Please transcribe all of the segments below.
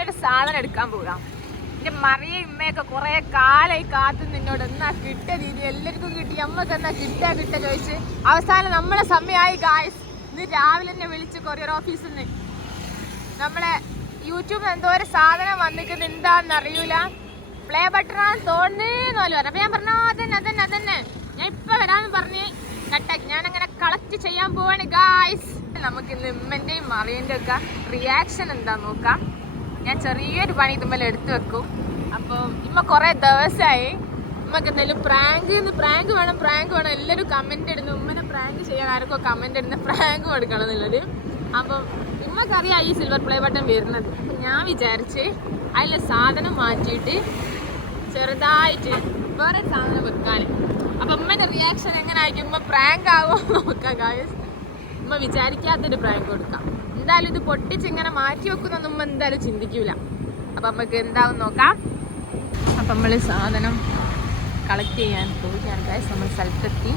ഞാനൊരു സാധനം എടുക്കാൻ പോകാം. എന്റെ മറിയ ഇമ്മയൊക്കെ കുറെ കാലായി കാത്തു നിന്നോട് എന്നാ കിട്ടിയ രീതി എല്ലാവർക്കും കിട്ടി, അമ്മക്ക് എന്നാ കിട്ടാ ചോദിച്ച് അവസാനം നമ്മളെ സമയമായി ഗായ്സ്. ഇന്ന് രാവിലെ തന്നെ വിളിച്ച് കൊറിയർ ഓഫീസിൽ നിന്ന് നമ്മളെ യൂട്യൂബിൽ എന്തോ ഒരു സാധനം വന്നിട്ട് എന്താന്ന് അറിയൂല, പ്ലേ ബട്ടണാന്ന് തോന്നുന്നു പറഞ്ഞു. അപ്പൊ ഞാൻ പറഞ്ഞു അതന്നെ ഞാൻ ഇപ്പൊ വരാന്ന് പറഞ്ഞ് കട്ടാക്കി. ഞാനങ്ങനെ കളക്ട് ചെയ്യാൻ പോവാണ് ഗായ്സ്. നമുക്ക് ഇന്ന് ഇമ്മന്റെയും മറിയന്റെ ഒക്കെ റിയാക്ഷൻ എന്താ നോക്കാം. ഞാൻ ചെറിയൊരു പണി ഇതുമ്മേലെ എടുത്തു വെക്കും. അപ്പോൾ ഇമ്മ കുറെ ദിവസമായി ഇമ്മക്ക് എന്തെങ്കിലും പ്രാങ്ക് വേണം എല്ലാവരും കമന്റ് ഇടുന്നു. ഉമ്മനെ പ്രാങ്ക് ചെയ്യാൻ ആർക്കോ കമന്റ് ഇടുന്ന പ്രാങ്ക് കൊടുക്കണം എന്നുള്ളത്. അപ്പം ഇമ്മക്കറിയാം ഈ സിൽവർ പ്ലേ ബട്ടൺ വരുന്നത്. അപ്പം ഞാൻ വിചാരിച്ച് അതിലെ സാധനം മാറ്റിയിട്ട് ചെറുതായിട്ട് വേറെ സാധനം വെക്കാൻ. അപ്പം ഉമ്മന്റെ റിയാക്ഷൻ എങ്ങനെ ആയിരിക്കും, ഉമ്മ പ്രാങ്ക് ആകുമോ നോക്കാം ഗായ്സ്. ഉമ്മ വിചാരിക്കാത്തൊരു പ്രാങ്ക് കൊടുക്കാം. എന്തായാലും ഇത് പൊട്ടിച്ച് ഇങ്ങനെ മാറ്റി വെക്കുന്നൊന്നും ഉമ്മ എന്തായാലും ചിന്തിക്കൂല. അപ്പം നമുക്ക് എന്താവും നോക്കാം. അപ്പം നമ്മൾ സാധനം കളക്ട് ചെയ്യാൻ പോവുകയാണ് ഗായ്സ്. നമ്മൾ സ്ഥലത്തെത്തി.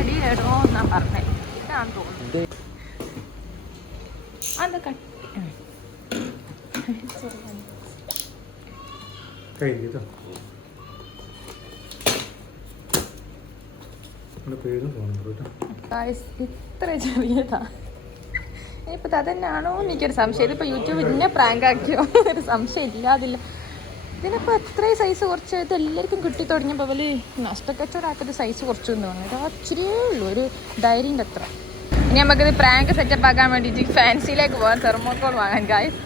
അടിയിലിടോ എന്നാ പറഞ്ഞേ, ഇതാന്ന് തോന്നുന്നു. അത് കട്ടി ഇത്ര ചെറിയതാ. ഇനിയിപ്പോൾ അതന്നെയാണോ എനിക്കൊരു സംശയം. ഇതിപ്പോൾ യൂട്യൂബ് ഇന്നെ പ്രാങ്ക് ആക്കിയോ ഒരു സംശയം ഇല്ലാതില്ല. ഇതിനിപ്പോൾ എത്രയും സൈസ് കുറച്ച് ഇത് എല്ലാവർക്കും കിട്ടി തുടങ്ങിയപ്പോൾ വലിയ നഷ്ടക്കച്ചവടമാക്കിയത് സൈസ് കുറച്ചു എന്ന് പറഞ്ഞു. ഇത് ഇച്ചിരിയേ ഉള്ളൂ, ഒരു ഡയറിൻ്റെ അത്ര. ഇനി നമുക്കിത് പ്രാങ്ക് സെറ്റപ്പ് ആക്കാൻ വേണ്ടിയിട്ട് ഫാൻസിയിലേക്ക് പോകാൻ തെർമോക്കോൾ വാങ്ങാൻ ഗായ്സ്.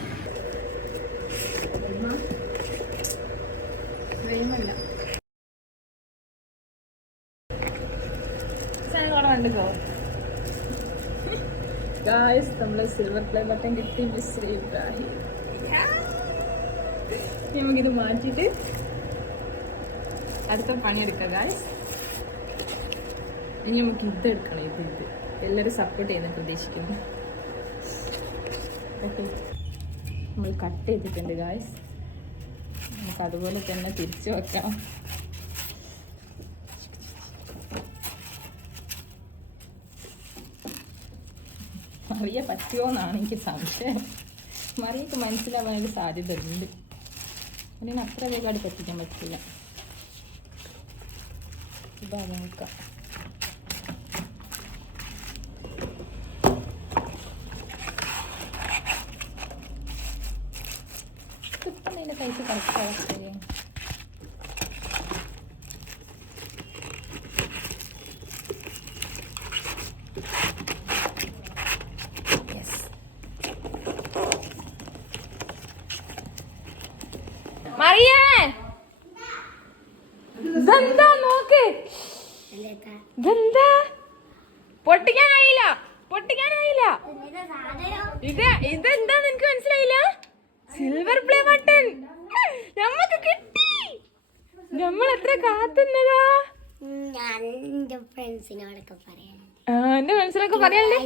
ഗായ്സ് നമ്മള് സിൽവർ പ്ലേ ബട്ടൺ കിട്ടി. മിസ് ഇബ്രാഹിം. നമുക്കിത് മാറ്റിയിട്ട് അടുത്ത പണിയെടുക്കാം ഗായ്സ്. ഇനി നമുക്ക് ഇത് എടുക്കണം. ഇത് എല്ലാവരും സപ്പോർട്ട് ചെയ്യുന്ന പ്രതീക്ഷിക്കുന്നു. ഓക്കെ, നമ്മൾ കട്ട് ചെയ്തിട്ടുണ്ട് ഗായ്സ്. നമുക്ക് അതുപോലെ തന്നെ തിരിച്ചു വെക്കാം. മറിയ പറ്റുമോ എന്നാണ് എനിക്ക് സംശയം. മറിയക്ക് മനസ്സിലാവാനൊരു സാധ്യത ഉണ്ട്. അതിന് അത്ര വേഗമായിട്ട് പറ്റിക്കാൻ പറ്റില്ല. ഇതാ നോക്കാം. ഇപ്പം അതിൻ്റെ സൈസ് കറക്റ്റ് ആവശ്യം. ഇതെന്താ നോക്ക്, ഇതെന്താ പൊട്ടിക്കാനായില്ല. ഇതെന്താന്ന് എനിക്ക് മനസ്സിലായില്ല. സിൽവർ പ്ലേ ബട്ടൺ നമ്മക്ക് കിട്ടി. നമ്മൾ എത്ര കാത്തുന്നതാ. എന്റെ ഫ്രണ്ട്സിനോടൊക്കെ പറയാം. എന്റെ ഫ്രണ്ട്സിനൊക്കെ പറയാനല്ലേ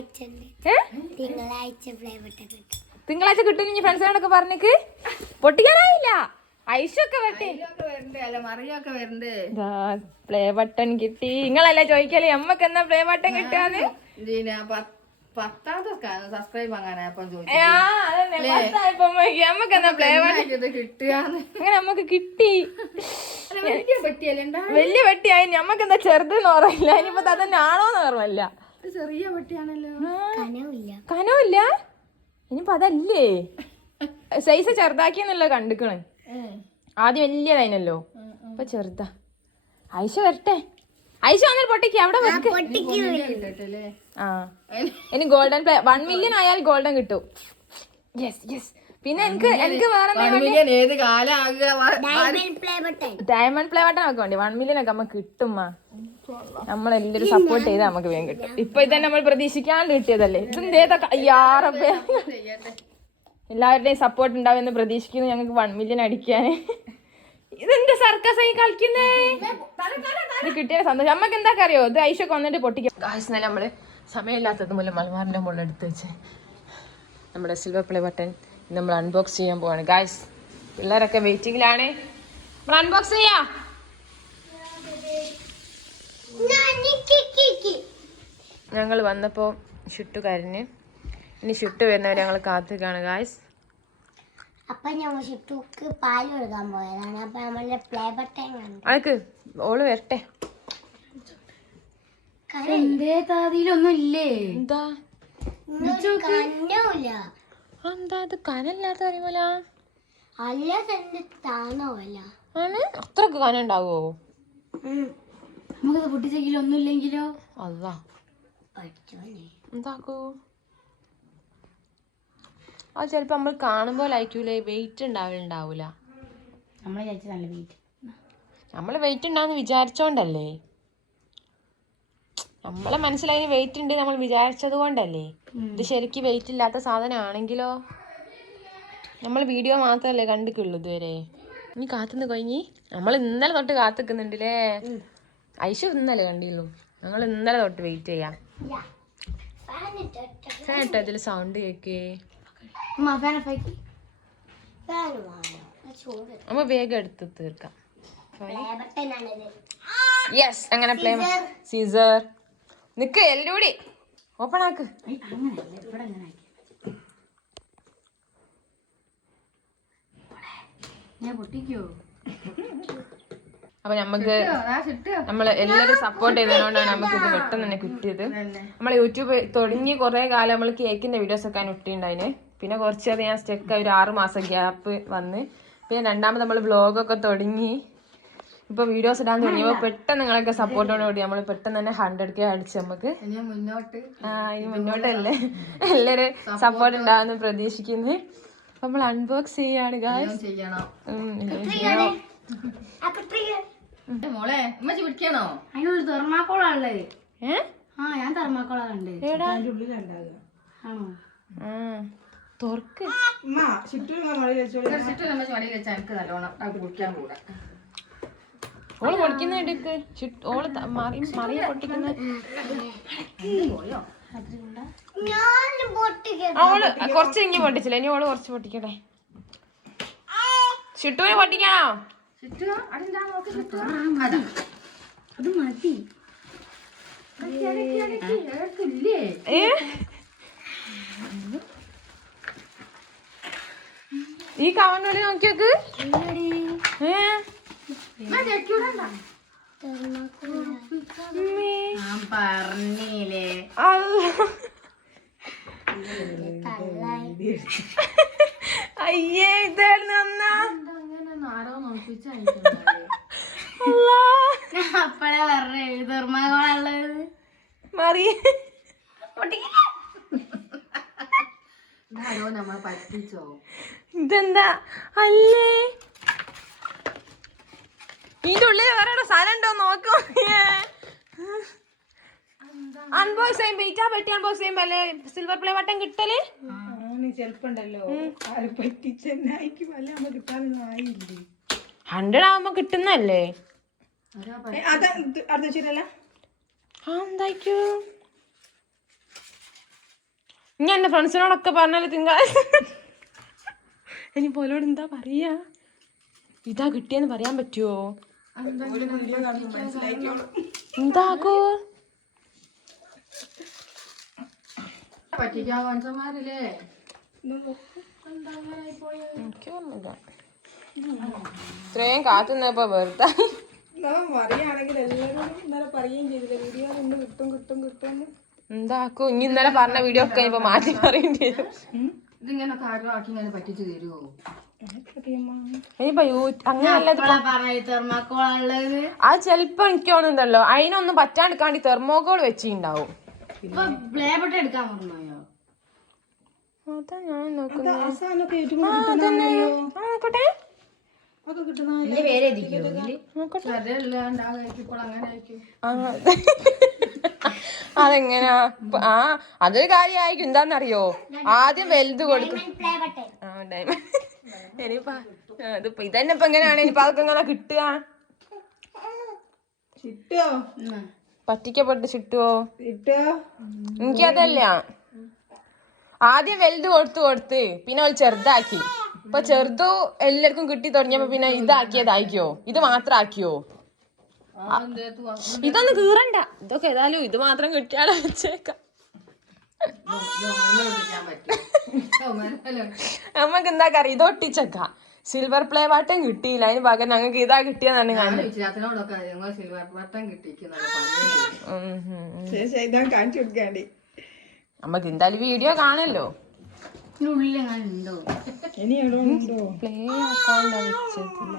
തിങ്കളാഴ്ച കിട്ടും. ഇനി ഫ്രണ്ട്സിനോടൊക്കെ പറഞ്ഞേക്ക്. പൊട്ടിക്കാനായില്ല. ഐശൊക്കെ പ്ലേ ബട്ടൺ കിട്ടി. നിങ്ങളല്ലേ ചോദിക്കല് നമ്മക്ക് എന്നാ പ്ലേ ബട്ടൺ കിട്ടാന്ന്. നമ്മക്ക് കിട്ടി. വലിയ പെട്ടിയായി. നമ്മക്ക് എന്താ ചെറുതെന്ന് ഓർമ്മയില്ല. ഇനിയിപ്പോ അതന്നെ ആണോന്ന് ഓർമ്മയില്ല. ചെറിയ പെട്ടിയാണല്ലോ. കനവില്ല. ഇനിയിപ്പോ അതല്ലേ സൈസ് ചെറുതാക്കിയെന്നുള്ള കണ്ടിക്കണ്. ആദ്യം വലിയതായിനല്ലോ, ഇപ്പൊ ചെറുതാ. ഐശ വരട്ടെ. ഐശ വന്നിട്ട് പൊട്ടിക്ക്. അവിടെ ഇനി ഗോൾഡൻ പ്ലേ 1 മില്യൺ ആയാൽ ഗോൾഡൻ കിട്ടും. യെസ്. പിന്നെ എനിക്ക് വേറെ ഡയമണ്ട് പ്ലേ ബട്ടൺ ഒക്കെ വേണ്ടി 1 മില്യൺ ഒക്കെ നമുക്ക് കിട്ടും. നമ്മളെല്ലാരും സപ്പോർട്ട് ചെയ്താൽ നമുക്ക് വേഗം കിട്ടും. ഇപ്പൊ ഇതന്നെ നമ്മൾ പ്രതീക്ഷിക്കാണ്ട് കിട്ടിയതല്ലേ. ഇതെന്തേതാ എല്ലാവരുടെയും സപ്പോർട്ട് ഉണ്ടാവുമെന്ന് പ്രതീക്ഷിക്കുന്നു. ഞങ്ങൾക്ക് 1 മില്യൺ അടിക്കാൻ. ഇതെന്താ സർക്കസ് ആയി കളിക്കുന്നേ. ഇത് കിട്ടിയ സന്തോഷം. നമ്മക്ക് എന്താ അറിയോ, ഇത് ഐശൊക്കെ വന്നിട്ട് പൊട്ടിക്കാം. ഗായ്സ് ഇന്നലെ നമ്മള് സമയമില്ലാത്തത് മൂലം മലബാറിന്റെ മുകളിൽ എടുത്ത് വെച്ച് നമ്മുടെ സിൽവർ പ്ലേ ബട്ടൺ നമ്മൾ അൺബോക്സ് ചെയ്യാൻ പോവാണ് ഗായ്സ്. പിള്ളേരൊക്കെ വെയിറ്റിംഗിലാണ്. നമ്മൾ അൺബോക്സ് ഞങ്ങൾ വന്നപ്പോൾ ഷുട്ടു കരഞ്ഞ്. ഇനി ഷുട്ടു വരുന്നവരെ ഞങ്ങൾ കാത്തുക്കാണ് ഗായ്സ്. അപ്പൊ ഞാൻ ഷുട്ടുക്ക് പാല് കൊടുക്കാൻ പോയതാണ്. അപ്പൊ നമ്മളുടെ പ്ലേ ബട്ടൺ കണ്ടു. അതൊക്കെ ഓള് വരട്ടെ. ഒന്നും ഇല്ലേ? എന്താ കന്നൂല? എന്താ ഇത് കനല്ലാത്ത അറിയുമല്ല? അല്ല തന്നെ താണോല്ല. ആണ് അത്രക്ക് കനം ഉണ്ടാവോ? നമുക്ക് പൊട്ടിച്ചെങ്കിലും ഒന്നും ഇല്ലെങ്കിലോ? അതാ എന്താക്കൂ? അത് ചിലപ്പോ നമ്മൾ കാണുമ്പോൾ ആയിരിക്കൂലേ, വെയിറ്റ് ഉണ്ടാവില്ല. നമ്മള് വെയിറ്റ് ഉണ്ടാവുന്ന വിചാരിച്ചോണ്ടല്ലേ, നമ്മളെ മനസ്സിലായി വെയിറ്റ് ഉണ്ട് നമ്മൾ വിചാരിച്ചത് കൊണ്ടല്ലേ. ഇത് ശരിക്കും വെയിറ്റ് ഇല്ലാത്ത സാധനമാണെങ്കിലോ? നമ്മൾ വീഡിയോ മാത്രല്ലേ കണ്ടിട്ടുള്ളൂ ഇതുവരെ. ഇനി കാത്തുനിന്ന് കഴിഞ്ഞി നമ്മൾ ഇന്നലെ തൊട്ട് കാത്തിക്കുന്നുണ്ടല്ലേ. ഐശു ഇന്നലെ കണ്ടിരുന്നു. ഞങ്ങൾ ഇന്നലെ തൊട്ട് വെയിറ്റ് ചെയ്യാം. ഫാൻ ഇട്ടോ ഇതിൽ സൗണ്ട് കേക്കേ. നമ്മ വേഗം എടുത്ത് തീർക്കാം. യെസ്, അങ്ങനെ പ്ലേ സീസർ നിക്ക് എല്ലൂടി ഓപ്പൺ ആക്ക്. അപ്പൊ നമുക്ക് നമ്മള് എല്ലാരും സപ്പോർട്ട് ചെയ്തതുകൊണ്ടാണ് നമുക്ക് ഇത് പെട്ടെന്ന് തന്നെ കിട്ടിയത്. നമ്മളെ യൂട്യൂബ് തുടങ്ങി കുറെ കാലം നമ്മൾ കേക്കിന്റെ വീഡിയോസ് ഒക്കെ ഇട്ടിട്ടുണ്ടായിന്. പിന്നെ കുറച്ചത് ഞാൻ സ്റ്റെക്ക് 6 മാസം ഗ്യാപ്പ് വന്ന്. പിന്നെ രണ്ടാമത് നമ്മൾ വ്ളോഗൊക്കെ തുടങ്ങി. ഇപ്പൊ വീഡിയോസ് ഇടാൻ തുടങ്ങിയപ്പോ പെട്ടെന്ന് നിങ്ങളൊക്കെ സപ്പോർട്ടോടുകൂടി നമ്മൾ പെട്ടെന്ന് തന്നെ 100K അടിച്ച് നമുക്ക് ഇനി മുന്നോട്ടല്ലേ എല്ലാരും സപ്പോർട്ട് ഉണ്ടാവുന്ന പ്രതീക്ഷിക്കുന്നു. നമ്മൾ അൺബോക്സ് ചെയ്യാണ് ഗായ്സ്. മോളെ ഉമ്മച്ചി പിടിക്കണോ? അതിനുള്ളിൽ തെർമാക്കോളാണല്ലേ? ഞാൻ തെർമാക്കോളാ കണ്ടേ. തുറക്ക് ഓള് പൊടിക്കുന്ന എടുക്ക്. ഓള് മറിയ പൊട്ടിക്കുന്ന ഓള് കുറച്ച് ഇങ്ങി പൊട്ടിച്ചില്ല. ഇനി ഓള് കുറച്ച് പൊട്ടിക്കട്ടെ. ഷിട്ടുവിനെ പൊട്ടിക്കാനോ? അത് മതി. ഈ കവറിനുള്ളിൽ നോക്കിയോക്ക്. പറഞ്ഞില്ലേ അയ്യേ ഇതായിരുന്നു അപ്പഴേ പറഞ്ഞേ തെർമാക്കോളുള്ളത് മറി നമ്മളെ പറ്റിച്ചോ? ഇതെന്താ അല്ലേ? ഇതിന്റെ ഉള്ളിൽ വേറെ സാധനം ഉണ്ടോ നോക്കൂ. അൺബോക്സ് ചെയ്യുമ്പോ ഇറ്റാ പെട്ടി അൺബോക്സ് ചെയ്യുമ്പോ അല്ലേ സിൽവർ പ്ലേ ബട്ടൺ കിട്ടല്? ചെലപ്പുണ്ടല്ലോ ആര് പറ്റിച്ചെന്നായിക്കും അല്ല നമ്മ കിട്ടാനൊന്നും ആയില്ലേ. 100 ആവുമ്പോ കിട്ടുന്നല്ലേ? എന്തായിക്കൂ? ഞാൻ എന്റെ ഫ്രണ്ട്സിനോടൊക്കെ പറഞ്ഞാല് തിങ്കളാഴ്ച ഇനി പോലോട് എന്താ പറയാ? ഇതാ കിട്ടിയെന്ന് പറയാൻ പറ്റുമോ? എന്താകോ പറ്റിക്കാൻ മനുഷ്യന്മാരില്ലേ? ഇത്രയും കാത്തുന്നപ്പോ വെറുതെ പറയുകയാണെങ്കിൽ എല്ലാവരും ഇന്നലെ പറയുകയും ചെയ്തില്ല വീഡിയോ ഇന്ന് കിട്ടും കിട്ടും കിട്ടും. എന്താക്കോ ഇനി ഇന്നലെ പറഞ്ഞ വീഡിയോ ഒക്കെ ഇപ്പൊ മാറ്റി പറയേണ്ടി വരും. ഇതിങ്ങനെ കാര്യമാക്കി ഇങ്ങനെ പറ്റിച്ചു തരുമോ? അത് ചെലപ്പോ എനിക്ക് തോന്നുന്നുണ്ടല്ലോ അതിനൊന്നും പറ്റാണ്ടിക്കാണ്ടി തെർമോകോൾ വെച്ചിണ്ടാവും. അതാ ഞാൻ നോക്കുന്നത്. അതെങ്ങനാ? അതൊരു കാര്യമായിരിക്കും. എന്താന്നറിയോ, ആദ്യം വലുത് കൊടുക്കും. ഇതിപ്പോ ഇതന്നെ ഇപ്പൊ എങ്ങനെയാണ് ഇനിയിപ്പൊ അതൊക്കെ എങ്ങനെ കിട്ടുക? പറ്റിക്കപ്പെട്ട് കിട്ടുവോ? എനിക്കതല്ല, ആദ്യം വലുത് കൊടുത്ത് പിന്നെ അവൾ ചെറുതാക്കി. ഇപ്പൊ ചെറുതു എല്ലാവർക്കും കിട്ടി തുടങ്ങിയപ്പോ പിന്നെ ഇതാക്കിയതായിക്കോ? ഇത് മാത്രം ആക്കിയോ? ഇതൊന്നും കീറണ്ട, ഇതൊക്കെ ഏതായാലും ഇത് മാത്രം കിട്ടിയാലോ വെച്ചേക്കാം. നമ്മക്ക് എന്താ കറി ഇത് ഒട്ടിച്ചേക്കാം. സിൽവർ പ്ലേ ബട്ടൺ കിട്ടിയില്ല, അതിന് പകരം ഞങ്ങൾക്ക് ഇതാ കിട്ടിയെന്നാണ് കാണിച്ചു കൊടുക്കാണ്ടി. നമ്മക്ക് എന്തായാലും വീഡിയോ കാണല്ലോ. ഇനി എവിടെ ഉണ്ടോ? പ്ലേ ആക്കാണ്ട് വെച്ചിട്ടില്ല.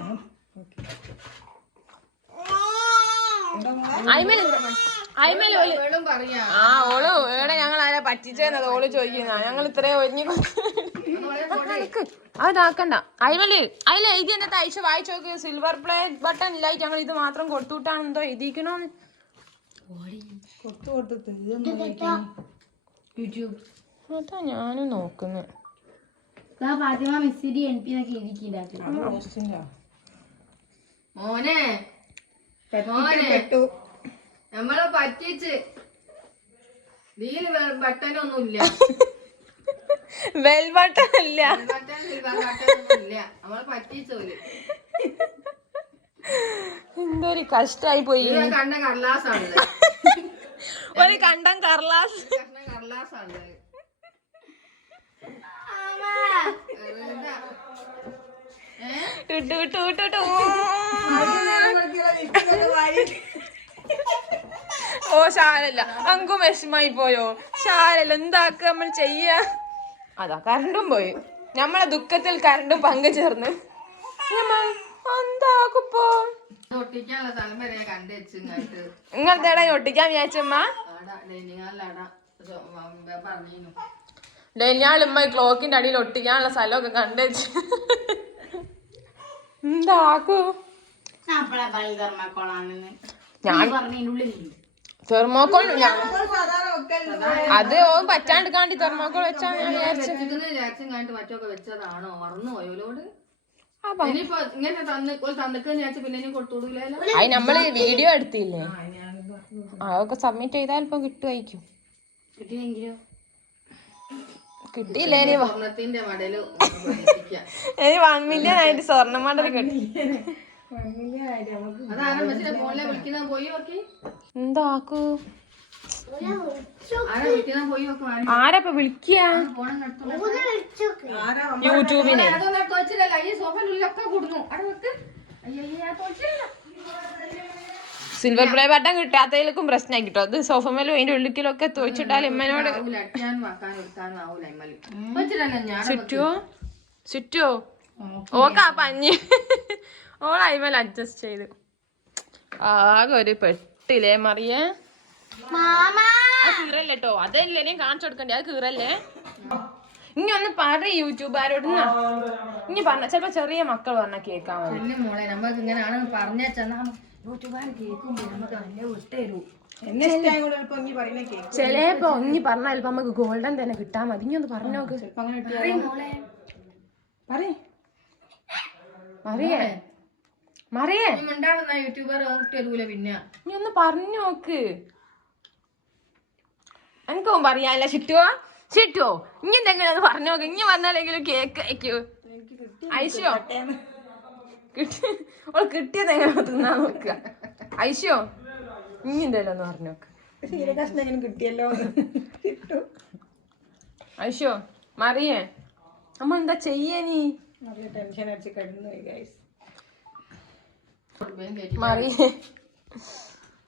ആ ഓള് ഏടെ ഞങ്ങൾ ആരെ പറ്റിച്ചെന്നത് ഓള് ചോദിക്കുന്ന. ഞങ്ങൾ ഇത്രയും ഒരുങ്ങി അതാക്കണ്ട. അതിൽ എഴുതി എന്താ തയ്ച്ച വായിച്ചു നോക്ക്. സിൽവർ പ്ലേ ബട്ടൺ ഇല്ലായിട്ട് ഞങ്ങൾ ഇത് മാത്രം കൊടുത്തുവിട്ടാണ് എന്തോ എഴുതിക്കണോന്ന്. അതാ ഞാനും നോക്കുന്നു. മോനെ നമ്മളെ പറ്റിച്ച് ബട്ടനൊന്നുമില്ല. വെൽ ബട്ടൺ അല്ല, നമ്മളെ പറ്റിച്ചോല്. എന്തോ ഒരു കഷ്ടായി പോയി. കണ്ട കടലാസാണ്, ഒരു കണ്ടം കർലാസ് കടലാസാണ്. ഓ ശാലല്ല, അങ്കും വിഷമായി പോയോ? ശാലല്ല, എന്താക്ക നമ്മൾ ചെയ്യാ? അതാ കറണ്ടും പോയി. നമ്മളെ ദുഃഖത്തിൽ കറണ്ടും പങ്കുചേർന്ന് എന്താക്കുപ്പോ? നിങ്ങളുടെ ഇടയിൽ ഒട്ടിക്കാൻ വിചാരിച്ചമ്മ. ഞാളുമ്മ ക്ലോക്കിന്റെ അടിയിൽ ഒട്ടിക്കാനുള്ള സ്ഥലമൊക്കെ കണ്ടുവെച്ച്. എന്താക്കൂ? തെർമോക്കോൾ അത് പറ്റാണ്ട് കാണ്ടി തെർമോക്കോൾ വെച്ചാണ് ഞാൻ വിചാരിച്ചത്. വെച്ചതാണോ മറന്നു പോയോലോട്? അത് നമ്മള് വീഡിയോ എടുത്തില്ലേ, അതൊക്കെ സബ്മിറ്റ് ചെയ്താൽ ഇപ്പൊ കിട്ടുമായിരിക്കും. കിട്ടിയില്ലേ? ഇനി 1 മില്യൺ ആയിട്ട് സ്വർണ്ണ മെഡൽ കിട്ടി. എന്താക്കൂ? ആരപ്പ വിളിക്കുക? യൂട്യൂബിനെ. സിൽവർ പ്ലേ ബട്ടൺ കിട്ടാത്തതിലേക്കും പ്രശ്നമായി കിട്ടും. അത് സോഫമേലും അതിന്റെ ഉള്ളിലൊക്കെ തോച്ചിട്ടാൽ ഇമ്മനോട് ചുറ്റുവോ ഓക്കാ പഞ്ഞി ഓളായ്മേൽ അഡ്ജസ്റ്റ് ചെയ്ത്. ആകെ ഒരു പെട്ടില്ലേ മറിയേ. കീറല്ലോ, അതല്ലേ കാണിച്ചു കൊടുക്കണ്ടേ? അത് കീറല്ലേ? ഇനി ഒന്ന് പറ യൂട്യൂബാരോട്. ഇനി പറഞ്ഞ ചിലപ്പോ ചെറിയ മക്കൾ പറഞ്ഞ കേൾക്കാൻ ചിലപ്പോ ഇനി പറഞ്ഞ ചിലപ്പോ നമുക്ക് ഗോൾഡൻ തന്നെ കിട്ടാൻ മതി. ഇനി ഒന്ന് പറഞ്ഞോക്ക്. മറിയേ യൂട്യൂബർ പിന്നെ നീ ഒന്ന് പറഞ്ഞു നോക്ക്. എനിക്കോ പറയാല്ല. ചിട്ടുവോ ഇനി എന്തെങ്കിലും ഒന്ന് പറഞ്ഞു നോക്ക്. ഇനി വന്നാലെങ്കിലും കേക്ക് അയക്കൂ. ഐശോ ഓള് കിട്ടിയത് എങ്ങനെ തിന്നാ നോക്കുക. ഐശോ ഇനി എന്തായാലും ഒന്ന് പറഞ്ഞു നോക്ക്. കിട്ടിയല്ലോ ഐശോ മറിയേ അമ്മ എന്താ ചെയ്യാ? നീ ടെൻഷൻ അടിച്ച് കിടന്നു. മറിയേ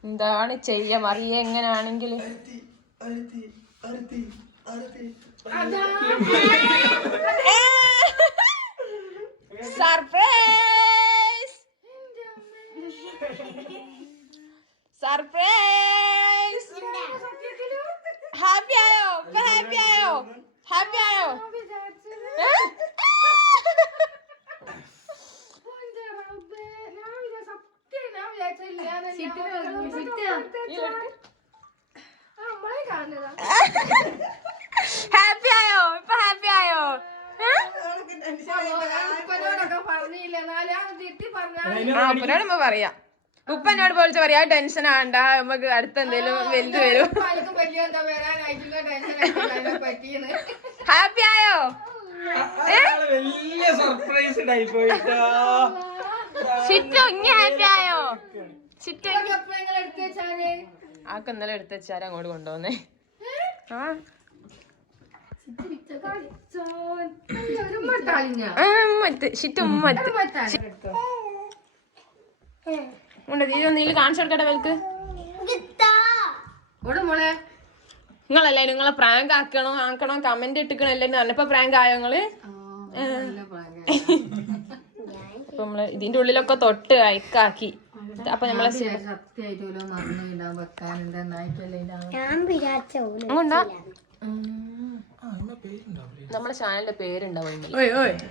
എന്താണ് ചെയ്യ? മറിയ എങ്ങനാണെങ്കിൽ സർപ്രൈസ് സർപ്രൈസ്. ഹാപ്പി ആയോ? ഹാപ്പി ആയോ? ഹാപ്പി ആയോ? ഹാപ്പി ആയോ? ഇപ്പൊ ഹാപ്പി ആയോ? ഉപ്പനോട് പറയാ. ഉപ്പനോട് പോളിച്ച് പറയാ ടെൻഷൻ ആവണ്ട, നമുക്ക് അടുത്ത എന്തേലും വലുത് വരും. ഹാപ്പി ആയോ? വലിയ സർപ്രൈസ് ആയി പോയിട്ടോ. ഷിറ്റു ഇനി ഹാപ്പി ആയോ? ചിറ്റ ആക്ക് ഇന്നലെ എടുത്ത് വെച്ചാൽ അങ്ങോട്ട് കൊണ്ടുപോന്നേ ആ ഷിറ്റ് ഉമ്മത്ത് നീല് കാണിച്ചു കൊടുക്കട്ടെ വെൽക്ക് മോളെ നിങ്ങളല്ലേ നിങ്ങളെ പ്രാങ്ക് ആക്കണോ കമന്റ് ഇട്ടിക്കണോ എല്ലാരും പറഞ്ഞപ്പോ പ്രാങ്ക് ആയോ നിങ്ങള് അപ്പൊ നമ്മള് ഇതിന്റെ ഉള്ളിലൊക്കെ തൊട്ട് അയക്കാക്കി അപ്പൊ നമ്മളെ നമ്മളെ ചാനലിന്റെ പേരുണ്ടാവും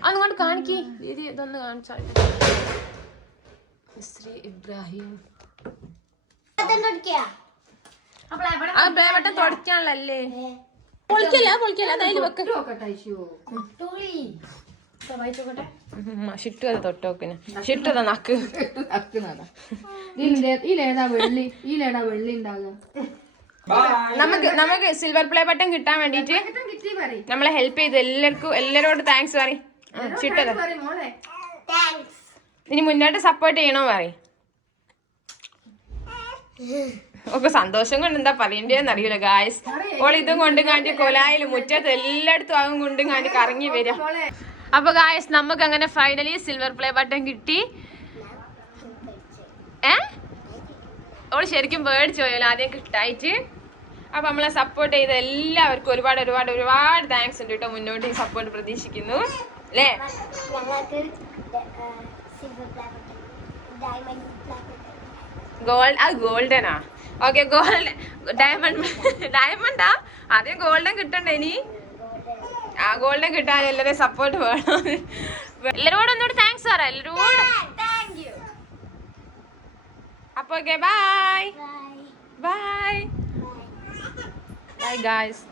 അതുകൊണ്ട് കാണിക്കേ ദീദി ഇതൊന്ന് കാണിച്ചാൽ ശ്രീ ഇബ്രാഹിം ആ ബ്ലേവട്ടം തുടക്കാണല്ലേ പൊളിക്കല്ല അതായത് വെക്ക് ഷിട്ടു അത് തൊട്ടോക്കിന് ഷിട്ടു അതാ നക്ക് നമുക്ക് സിൽവർ പ്ലേ ബട്ടൺ കിട്ടാൻ വേണ്ടിട്ട് നമ്മളെ ഹെൽപ്പ് ചെയ്ത് എല്ലാരോടും താങ്ക്സ് പറയും ഷിട്ടത് ഇനി മുന്നോട്ട് സപ്പോർട്ട് ചെയ്യണോ പറയും ഒക്കെ സന്തോഷം കൊണ്ട് എന്താ പറയണ്ടേന്ന് അറിയില്ല ഗായ്സ് ഓൾ ഇതും കൊണ്ടും കാണ്ടി കൊലായാലും മുറ്റത്ത് എല്ലായിടത്തും ആകും കൊണ്ടും കാണ്ടി കറങ്ങി വരാം അപ്പൊ ഗായ്സ് നമുക്ക് അങ്ങനെ ഫൈനലി സിൽവർ പ്ലേ ബട്ടൺ കിട്ടി ഓള് ശരിക്കും പേടിച്ചു പോയല്ലോ ആദ്യം കിട്ടായിട്ട് അപ്പൊ നമ്മളെ സപ്പോർട്ട് ചെയ്ത എല്ലാവർക്കും ഒരുപാട് താങ്ക്സ് ഉണ്ട് കേട്ടോ മുന്നോട്ട് ഈ സപ്പോർട്ട് പ്രതീക്ഷിക്കുന്നു അല്ലേ ഗോൾഡനാ ഓക്കെ ഡയമണ്ടാ ആദ്യം ഗോൾഡൻ കിട്ടണ്ടേ ഇനി ആ ഗോൾഡൻ കിട്ടാൻ എല്ലാവരെയും സപ്പോർട്ട് വേണം എല്ലാരോടും ഒന്നുകൂടി താങ്ക്സ് പറ എല്ലാരോടും അപ്പൊ okay bye bye bye guys